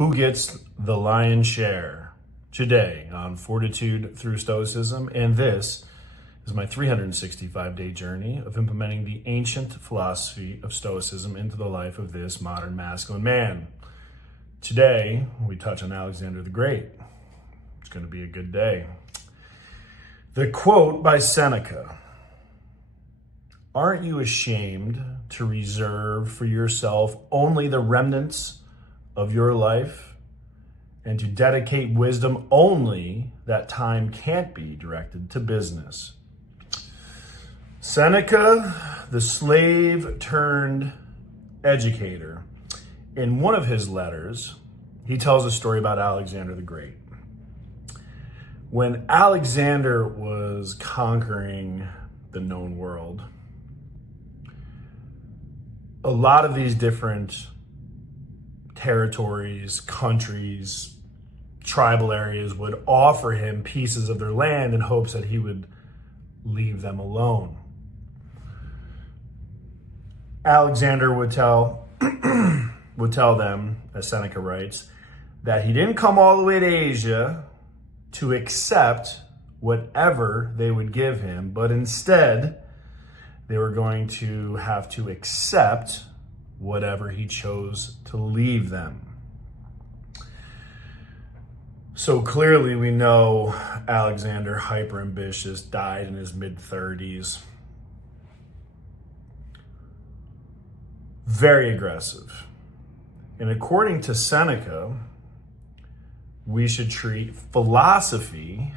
Who gets the lion's share? Today on Fortitude through Stoicism, and this is my 365-day journey of implementing the ancient philosophy of Stoicism into the life of this modern masculine man. Today, we touch on Alexander the Great. It's going to be a good day. The quote by Seneca: "Aren't you ashamed to reserve for yourself only the remnants of your life, and to dedicate wisdom only that time can't be directed to business?" Seneca, the slave turned educator, in one of his letters, he tells a story about Alexander the Great. When Alexander was conquering the known world, a lot of these different territories, countries, tribal areas would offer him pieces of their land in hopes that he would leave them alone. Alexander would tell them, as Seneca writes, that he didn't come all the way to Asia to accept whatever they would give him, but instead they were going to have to accept whatever he chose to leave them. So clearly we know Alexander, hyper ambitious, died in his mid-30s. Very aggressive. And according to Seneca, we should treat philosophy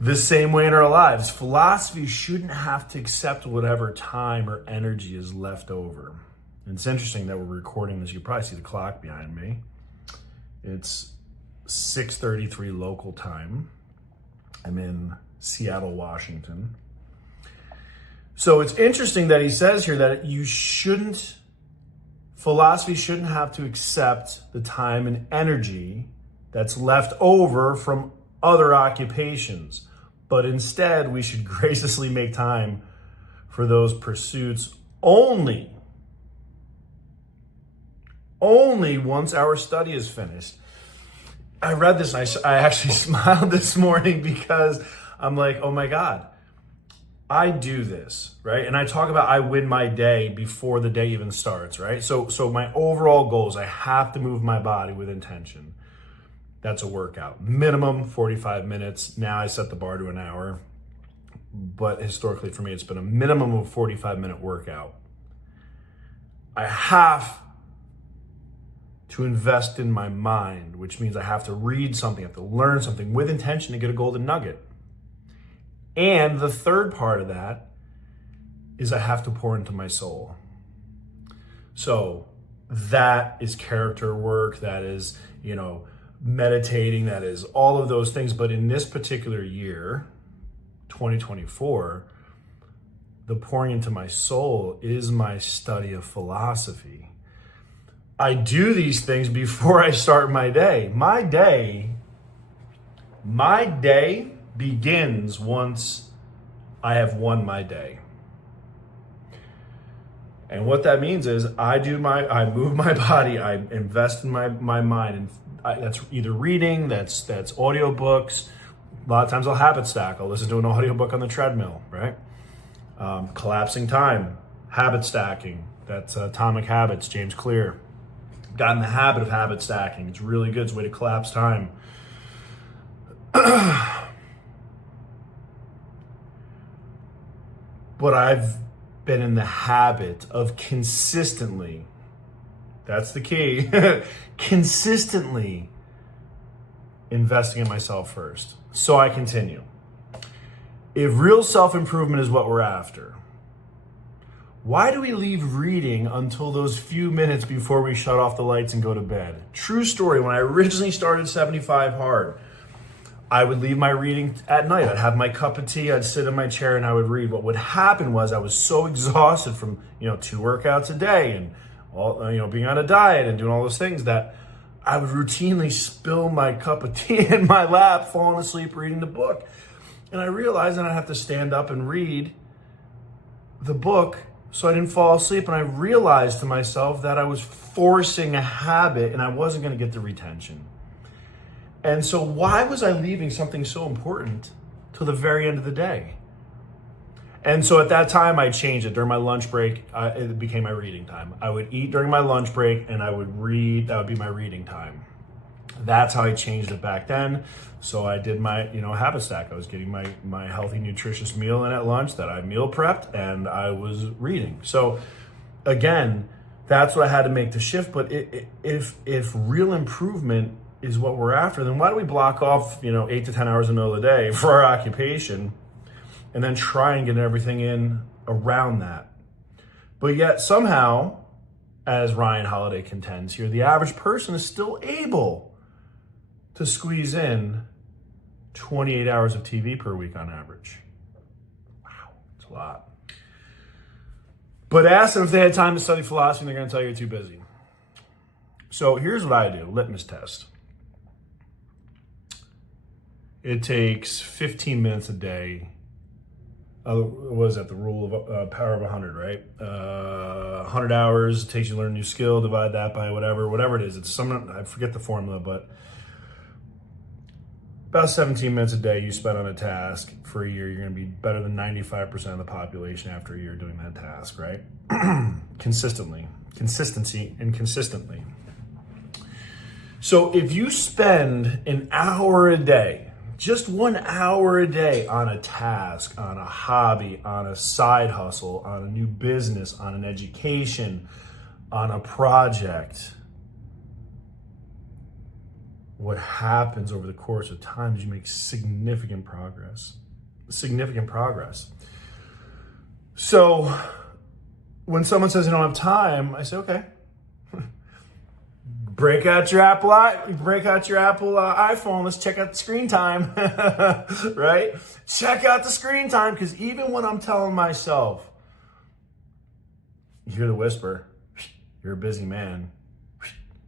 the same way in our lives. Philosophy shouldn't have to accept whatever time or energy is left over. And it's interesting that we're recording this. You probably see the clock behind me. It's 6:33 local time. I'm in Seattle, Washington. So it's interesting that he says here that philosophy shouldn't have to accept the time and energy that's left over from other occupations, but instead we should graciously make time for those pursuits only once our study is finished. I read this and I actually smiled this morning because I'm like, oh my God, I do this, right? And I talk about I win my day before the day even starts, right? So my overall goal is I have to move my body with intention. That's a workout. Minimum 45 minutes. Now I set the bar to an hour. But historically for me, it's been a minimum of 45-minute workout. I have to invest in my mind, which means I have to read something, I have to learn something with intention to get a golden nugget. And the third part of that is I have to pour into my soul. So that is character work, that is, meditating, that is all of those things. But in this particular year, 2024, the pouring into my soul is my study of philosophy. I do these things before I start my day. My day begins once I have won my day. And what that means is I move my body, I invest in my mind, and that's either reading, that's audiobooks. A lot of times I'll habit stack. I'll listen to an audiobook on the treadmill, right? Collapsing time, habit stacking. That's Atomic Habits, James Clear. Got in the habit of habit stacking. It's really good. It's a way to collapse time. But I've been in the habit of consistently, that's the key, consistently investing in myself first. So I continue. If real self-improvement is what we're after, why do we leave reading until those few minutes before we shut off the lights and go to bed? True story, when I originally started 75 Hard, I would leave my reading at night. I'd have my cup of tea, I'd sit in my chair and I would read. What would happen was I was so exhausted from, 2 workouts a day and all, being on a diet and doing all those things that I would routinely spill my cup of tea in my lap, falling asleep reading the book. And I realized that I'd have to stand up and read the book so I didn't fall asleep. And I realized to myself that I was forcing a habit and I wasn't going to get the retention. And so why was I leaving something so important till the very end of the day? And so at that time, I changed it. During my lunch break, it became my reading time. I would eat during my lunch break and I would read. That would be my reading time. That's how I changed it back then. So I did my, habit stack. I was getting my healthy, nutritious meal in at lunch that I meal prepped, and I was reading. So again, that's what I had to make the shift. But if real improvement is what we're after, then why do we block off, 8 to 10 hours in the middle of the day for our occupation and then try and get everything in around that? But yet somehow, as Ryan Holiday contends here, the average person is still able to squeeze in 28 hours of TV per week on average. Wow, it's a lot. But ask them if they had time to study philosophy, and they're going to tell you you're too busy. So here's what I do, litmus test. It takes 15 minutes a day. What is that? The rule of power of 100, right? 100 hours takes you to learn a new skill. Divide that by whatever it is. It's some, I forget the formula, but about 17 minutes a day you spend on a task for a year. You're going to be better than 95% of the population after a year doing that task, right? Consistency and consistently. So if you spend an hour a day, just 1 hour a day on a task, on a hobby, on a side hustle, on a new business, on an education, on a project, what happens over the course of time is you make significant progress. So when someone says, I don't have time, I say, okay. Break out your Apple iPhone. Let's check out the screen time, right? Check out the screen time, because even when I'm telling myself, you hear the whisper, you're a busy man.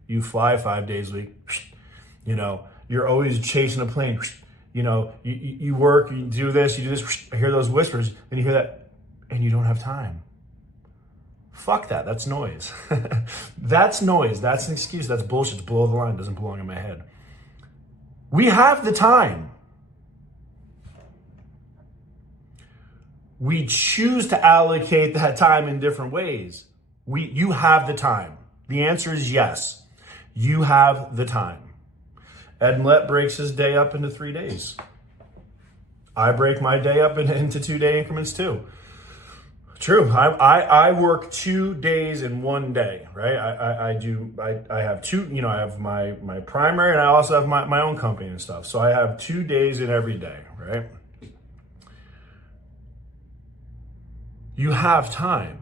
You fly 5 days a week. You're always chasing a plane. You work, you do this. I hear those whispers, and you hear that, and you don't have time. Fuck that. That's noise. That's noise. That's an excuse. That's bullshit. It's below the line. It doesn't belong in my head. We have the time. We choose to allocate that time in different ways. You have the time. The answer is yes. You have the time. Ed Mlett breaks his day up into 3 days. I break my day up into 2 day increments too. True. I work 2 days in 1 day, right? I have two, I have my primary, and I also have my own company and stuff. So I have 2 days in every day, right? You have time.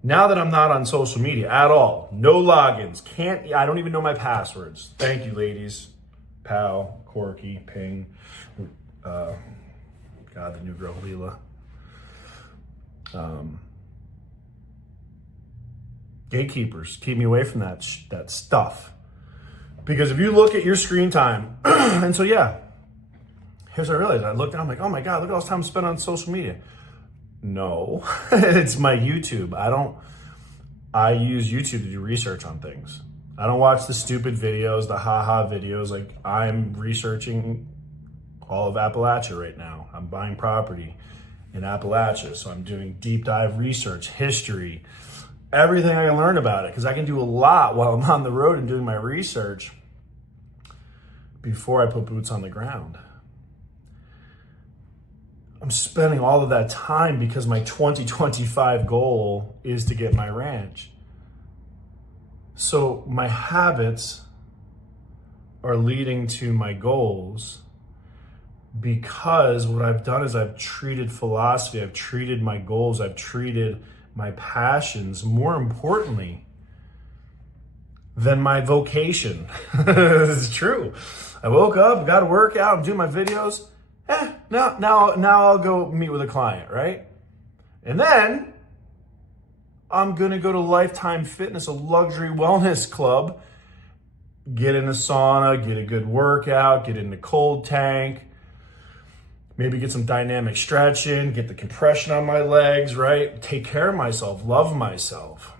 Now that I'm not on social media at all, no logins, I don't even know my passwords. Thank you, ladies. Pal, Corky, Ping, the new girl, Leela. Gatekeepers, keep me away from that stuff. Because if you look at your screen time, and so here's what I realized. I looked and I'm like, oh my God, look at all this time spent on social media. No, it's my YouTube. I use YouTube to do research on things. I don't watch the stupid videos, the haha videos. Like, I'm researching all of Appalachia right now. I'm buying property in Appalachia. So I'm doing deep dive research, history, everything I can learn about it. Because I can do a lot while I'm on the road and doing my research before I put boots on the ground. I'm spending all of that time because my 2025 goal is to get my ranch. So my habits are leading to my goals because what I've done is I've treated philosophy, I've treated my goals, I've treated my passions more importantly than my vocation. It's true. I woke up, got to work out, I'm doing my videos. Now I'll go meet with a client, right? And then I'm going to go to Lifetime Fitness, a luxury wellness club, get in the sauna, get a good workout, get in the cold tank, maybe get some dynamic stretch in, get the compression on my legs, right? Take care of myself, love myself.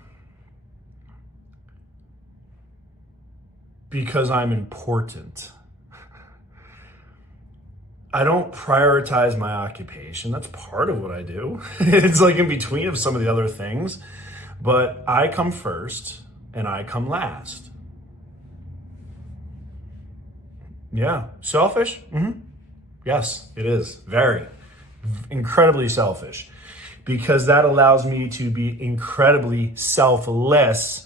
Because I'm important. I don't prioritize my occupation. That's part of what I do. It's like in between of some of the other things. But I come first and I come last. Yeah. Selfish? Mm-hmm. Yes, it is. Very. Incredibly selfish. Because that allows me to be incredibly selfless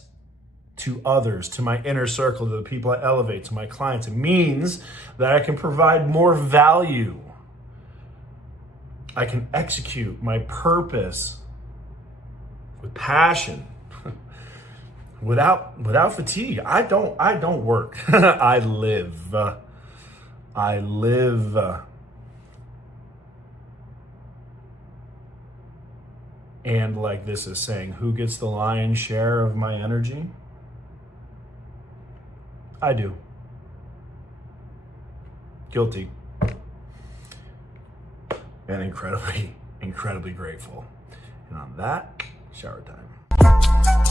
to others, to my inner circle, to the people I elevate, to my clients. It means that I can provide more value. I can execute my purpose with passion, without fatigue. I don't work. I live. I live. And like this is saying, who gets the lion's share of my energy? I do. Guilty. And incredibly, incredibly grateful. And on that, shower time.